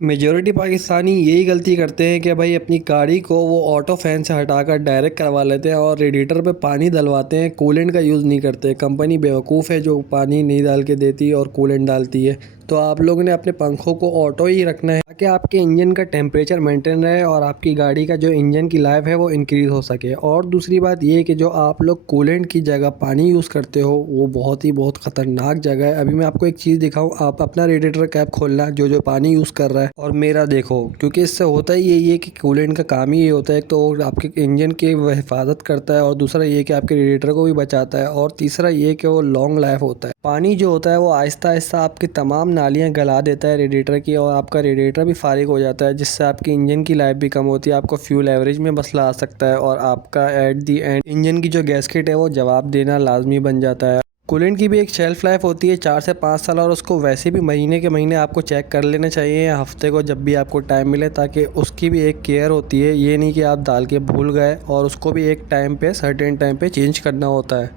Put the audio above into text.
Majority Pakistani यही गलती करते हैं कि भाई अपनी गाड़ी को वो ऑटो फैन से हटाकर डायरेक्ट करवा लेते हैं और रेडिएटर पे पानी डलवाते हैं, कूलेंट का यूज़ नहीं करते। कंपनी बेवकूफ़ है जो पानी नहीं डाल के देती और कूलेंट डालती है। तो आप लोगों ने अपने पंखों को ऑटो ही रखना है ताकि आपके इंजन का टेम्परेचर मेंटेन रहे और आपकी गाड़ी का जो इंजन की लाइफ है वो इंक्रीज़ हो सके। और दूसरी बात ये कि जो आप लोग कूलेंट की जगह पानी यूज़ करते हो वो बहुत ख़तरनाक जगह है। अभी मैं आपको एक चीज़ दिखाऊँ, आप अपना रेडिएटर कैप खोलना, जो जो पानी यूज़ कर रहा है और मेरा देखो, क्योंकि इससे होता ही यही है कि कूलेंट का काम ही ये होता है। एक तो वो आपके इंजन की वो हिफाजत करता है और दूसरा ये कि आपके रेडिएटर को भी बचाता है और तीसरा ये कि वो लॉन्ग लाइफ होता है। पानी जो होता है वो आहिस्ता आहिस्ता आपकी तमाम नालियाँ गला देता है रेडिएटर की और आपका रेडिएटर भी फारिग हो जाता है, जिससे आपकी इंजन की लाइफ भी कम होती है। आपको फ्यूल एवरेज में मसला आ सकता है और आपका एट दी एंड इंजन की जो गैसकेट है वो जवाब देना लाजमी बन जाता है। कूलेंट की भी एक शेल्फ़ लाइफ होती है 4 से 5 साल और उसको वैसे भी महीने के महीने आपको चेक कर लेना चाहिए या हफ्ते को जब भी आपको टाइम मिले, ताकि उसकी भी एक केयर होती है। ये नहीं कि आप डाल के भूल गए और उसको भी एक टाइम पे सर्टेन टाइम पे चेंज करना होता है।